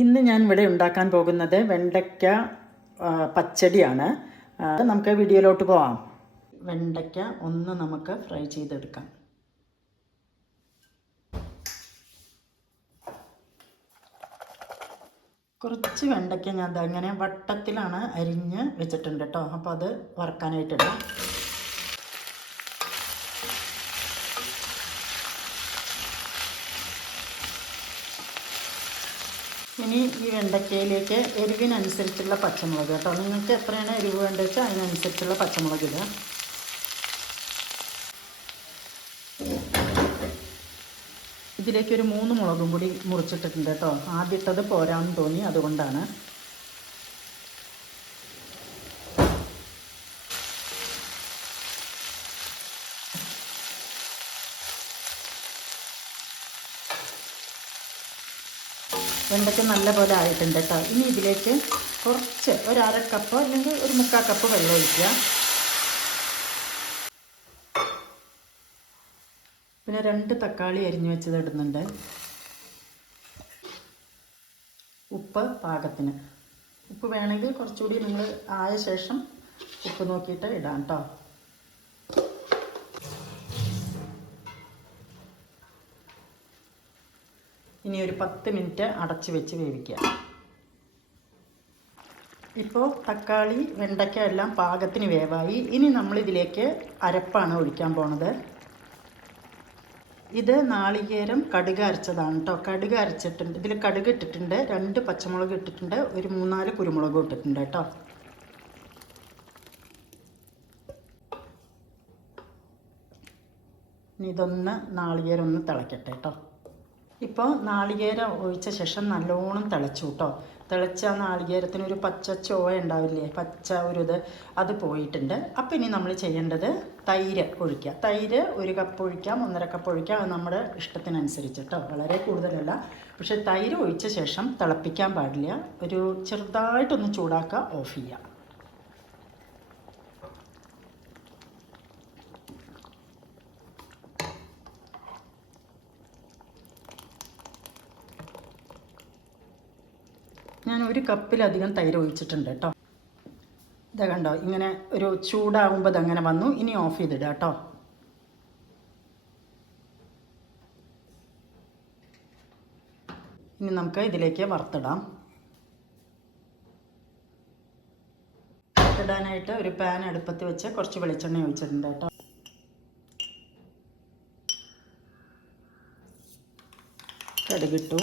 ഇന്ന് ഞാൻ ഇവിടെ ഉണ്ടാക്കാൻ പോകുന്നത് വെണ്ടയ്ക്ക പച്ചടിയാണ്. നമുക്ക് വീഡിയോയിലോട്ട് പോവാം. വെണ്ടയ്ക്ക ഒന്ന് നമുക്ക് ഫ്രൈ ചെയ്തെടുക്കാം. കുറച്ച് വെണ്ടയ്ക്ക ഞാൻ അങ്ങനെ വട്ടത്തിലാണ് അരിഞ്ഞ് വെച്ചിട്ടുണ്ട് കേട്ടോ. അപ്പോൾ അത് വറുക്കാനായിട്ടിടാം. ഇനി ഈ വെണ്ടയ്ക്കയിലേക്ക് എരിവിനനുസരിച്ചുള്ള പച്ചമുളക് കേട്ടോ. നിങ്ങൾക്ക് എത്രയാണ് എരിവ് വേണ്ടത് വെച്ചാൽ അതിനനുസരിച്ചുള്ള പച്ചമുളക് ഇടുക. ഇതിലേക്ക് ഒരു 3 മുളകും കൂടി മുറിച്ചിട്ടിട്ടുണ്ട് കേട്ടോ. ആദ്യത്തത് പോരാന്ന് തോന്നി, അതുകൊണ്ടാണ്. വെണ്ടയ്ക്ക നല്ലപോലെ ആയിട്ടുണ്ട് കേട്ടോ. ഇനി ഇതിലേക്ക് കുറച്ച് ഒരു 1/2 കപ്പോ അല്ലെങ്കിൽ ഒരു 3/4 കപ്പ് വെള്ളം ഒഴിക്കുക. പിന്നെ 2 തക്കാളി അരിഞ്ഞു വെച്ചത് ഇടുന്നുണ്ട്. ഉപ്പ് പാകത്തിന്. ഉപ്പ് വേണമെങ്കിൽ കുറച്ചുകൂടി നിങ്ങൾ ആയ ശേഷം ഉപ്പ് നോക്കിയിട്ട് ഇടാം കേട്ടോ. ഇനി ഒരു 10 മിനിറ്റ് അടച്ച് വെച്ച് വേവിക്കുക. ഇപ്പോൾ തക്കാളി വെണ്ടയ്ക്ക എല്ലാം പാകത്തിന് വേവായി. ഇനി നമ്മളിതിലേക്ക് അരപ്പാണ് ഒഴിക്കാൻ പോണത്. ഇത് നാളികേരം കടുക് അരച്ചതാണ് കേട്ടോ. കടുക് അരച്ചിട്ടുണ്ട്. ഇതിൽ കടുക് ഇട്ടിട്ടുണ്ട്, 2 പച്ചമുളക് ഇട്ടിട്ടുണ്ട്, ഒരു 3-4 കുരുമുളകും ഇട്ടിട്ടുണ്ട് കേട്ടോ. ഇനി ഇതൊന്ന് നാളികേരം ഒന്ന് തിളയ്ക്കട്ടെ കേട്ടോ. ഇപ്പോൾ നാളികേരം ഒഴിച്ച ശേഷം നല്ലോണം തിളച്ചു കേട്ടോ. തിളച്ച നാളികേരത്തിനൊരു പച്ച ചോവ ഉണ്ടാവില്ലേ, പച്ച ഒരു അത് പോയിട്ടുണ്ട്. അപ്പോൾ ഇനി നമ്മൾ ചെയ്യേണ്ടത് തൈര് ഒഴിക്കുക. തൈര് 1 കപ്പ് ഒഴിക്കാം, 1.5 കപ്പ് ഒഴിക്കാം. അത് നമ്മുടെ ഇഷ്ടത്തിനനുസരിച്ച് കേട്ടോ, വളരെ കൂടുതലല്ല. പക്ഷേ തൈര് ഒഴിച്ച ശേഷം തിളപ്പിക്കാൻ പാടില്ല. ഒരു ചെറുതായിട്ടൊന്ന് ചൂടാക്കുക, ഓഫ് ചെയ്യുക. ഞാൻ 1 കപ്പിലധികം തൈര് ഒഴിച്ചിട്ടുണ്ട് കേട്ടോ. ഇതാ കണ്ടോ, ഇങ്ങനെ ഒരു ചൂടാകുമ്പോൾ ഇതങ്ങനെ വന്നു. ഇനി ഓഫ് ചെയ്തിടുക കേട്ടോ. ഇനി നമുക്ക് ഇതിലേക്ക് വറുത്തിടാം. വറുത്തിടാനായിട്ട് ഒരു പാൻ അടുപ്പത്ത് വെച്ച് കുറച്ച് വെളിച്ചെണ്ണ ഒഴിച്ചിട്ടുണ്ട് കേട്ടോ. കടുകിട്ടു.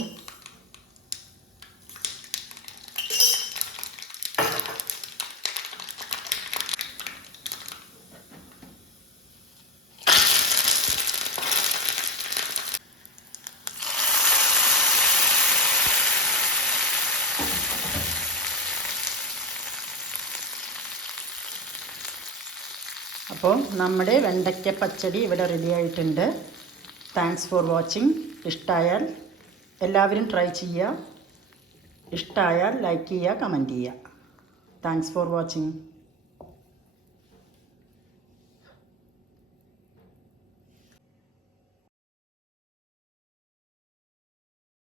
അപ്പോൾ നമ്മുടെ വെണ്ടയ്ക്ക പച്ചടി ഇവിടെ റെഡി ആയിട്ടുണ്ട്. Thanks for watching. ഇഷ്ടമായാൽ എല്ലാവരും ട്രൈ ചെയ്യുക. ഇഷ്ടമായാൽ ലൈക്ക് ചെയ്യുക, കമൻറ്റ് ചെയ്യുക. Thanks for watching.